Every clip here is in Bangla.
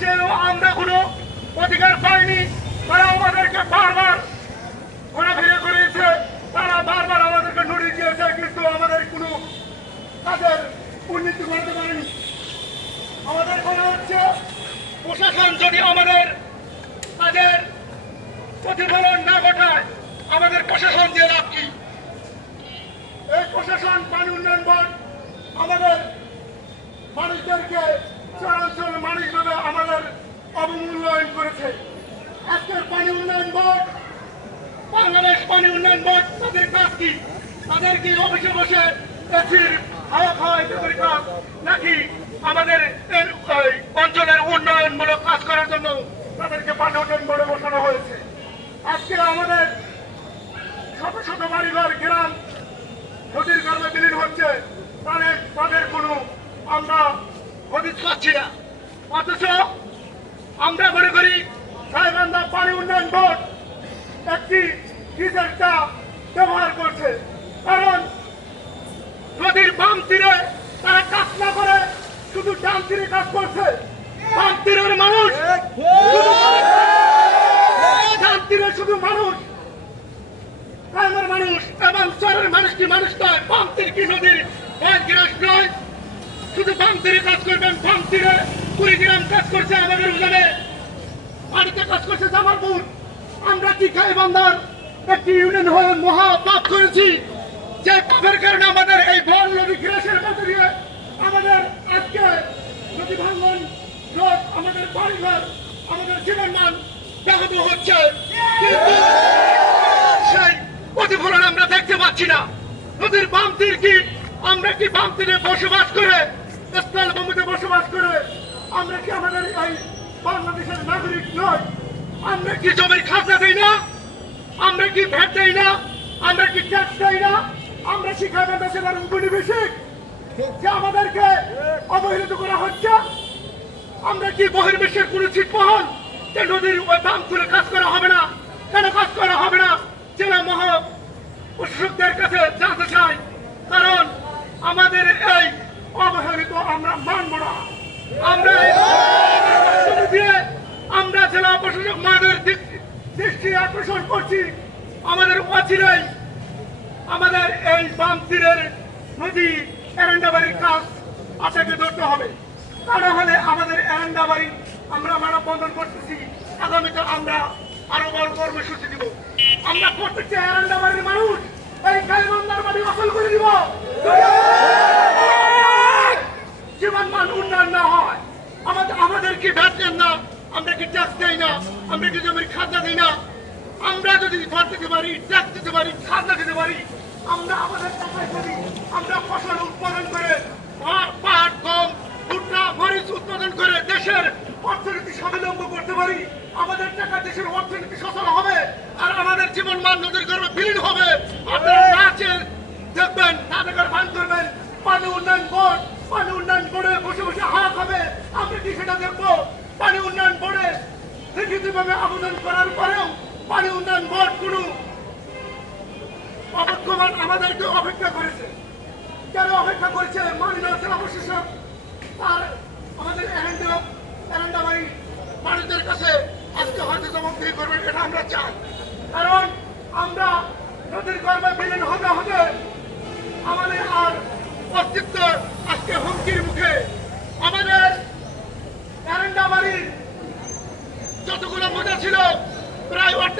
চেয়েও আমরা কোনো অধিকার পাইনি। তারা আমাদেরকে বারবার ঘোরাফেরা করেছে। তারা বারবার আমাদেরকে নোটিশ দিয়েছে, কিন্তু আমাদের কোনো কাজের উন্নতি করতে পারেনি। আমাদের মনে হচ্ছে, প্রশাসন যদি আমাদের কাজের প্রতিফলন না ঘটায়, আমাদের প্রশাসন দিয়ে লাভ কি? এই প্রশাসন, পানি উন্নয়ন আমাদের মানুষদেরকে চরাঞ্চল মানুষ আমাদের অবমূল্যায়ন করেছে। আজকের পানি উন্নয়ন বোর্ড বাংলাদেশ পানি উন্নয়ন বোর্ড তাদের কাজ কি? তাদের কি অফিসে বসে এসির হাওয়া খাওয়া ইত্যাদি কাজ নাকি আমাদের এর, অঞ্চলের উন্নয়নমূলক কাজ করার জন্য তাদেরকে পানি উন্নয়ন বোর্ডে বসানো হয়েছে? আজকে আমাদের শত শত বাড়িঘর গ্রাম নদীর গর্ভে বিলীন হচ্ছে। তাদের তাদের কোনো আমরা হদিস পাচ্ছি না অথচ আমরা মনে করি সাহেবান্ধা পানি উন্নয়ন বোর্ড একটি ডিজেলটা ব্যবহার করছে। কারণ নদীর বাম তীরে তারা কাজ না করে, শুধু ডান তীরে কাজ করছে। বাম তীরের মানুষ ডান তীরে শুধু মানুষ। মানুষ এবং শহরের মানুষ কি মানুষ নয়? বাম তীর কি নদীর? শুধু বাম তীরে কাজ করবেন, বাম তীরে কুড়িগ্রাম কাজ করছে আমাদের ওখানে বাড়িতে কাজ করছে জামালপুর। আমরা কি খাই বান্দার? একটি ইউনিয়ন হয়ে মহা পাপ করেছি। যে পাপের কারণে আমাদের এই বন নদী গ্রাসের মধ্যে দিয়ে আমাদের আজকে নদী ভাঙ্গন রোড আমাদের বাড়িঘর, আমাদের জীবন মান ব্যাহত হচ্ছে। কিন্তু সেই প্রতিফলন আমরা দেখতে পাচ্ছি না। নদীর বাম তীর কি? আমরা কি বাম তীরে বসবাস করে স্থল বসবাস করে। আমরা কি আমাদের বাংলাদেশের নাগরিক নয় আমরা কি জমির না? আমরা কি না? আমরা কি ট্যাক্স না? আমরা খাজনা উপনিবেশিক যে আমাদেরকে অবহেলিত করা হচ্ছে, আমরা কি বহির্বিশ্বের কোন ছিটমহল? নদীর বাম তুলে কাজ করা হবে না কেন কাজ করা হবে না জেলা মহা প্রশাসকদের কাছে জানতে চাই কারণ আমাদের এই অবহেলিত আমরা মানব না। আমরা আমরা জেলা প্রশাসক মাদের দৃষ্টি আকর্ষণ করছি। আমাদের অচিরেই আমাদের এই বাম তীরের নদী এরেন্ডাবাড়ির কাজ আপনাকে ধরতে হবে। তা না হলে আমাদের এরেন্ডাবাড়ি আমরা মানববন্ধন করতেছি। আগামীতে আমরা আরও বড় কর্মসূচি দিব। আমরা চাই এরেন্ডাবাড়ির মানুষ এই গাইবান্ধার বাড়ি অসল করে দিব জীবন মান উন্নয়ন না হয় আমাদের আমাদের কি ভ্যাট দেন না? আমরা কি ট্যাক্স দেই না? আমরা কি জমির খাজনা দিই না? আমরা যদি ভোট দিতে পারি ট্যাক্স দিতে পারি খাজনা দিতে পারি আমরা আমাদের টাকায় যদি আমরা ফসল উৎপাদন করে পাট, গম ভুট্টা মরিচ উৎপাদন করে দেশের অর্থনীতি স্বাবলম্ব করতে পারি আমাদের টাকা দেশের অর্থনীতি সচল হবে আর আমাদের জীবন মান নদীর গর্ভে বিলীন হবে। আপনারা নাচের দেখবেন নাটকের ভান করবেন পানি উন্নয়ন বোর্ড পানি উন্নয়ন বোর্ডে বসে বসে হাত হবে আমরা কি সেটা দেখব? লিখিতভাবে আবেদন করার পরেও পানি উন্নয়ন বোর্ড কোনো অপেক্ষমান আমাদেরকে অপেক্ষা করেছে। কেন অপেক্ষা করেছে? মাননীয় প্রশাসক তার আমাদের এরেন্ডাবাড়ি মানুষদের কাছে আজকে হয়তো জবাবদিহি করবেন, এটা আমরা চাই। কারণ আমরা নদীর গর্ভে বিলীন হতে হতে আমাদের আর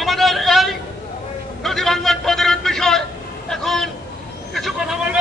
আমাদের এই নদী ভাঙ্গন প্রতিরোধ বিষয় এখন কিছু কথা বলবেন।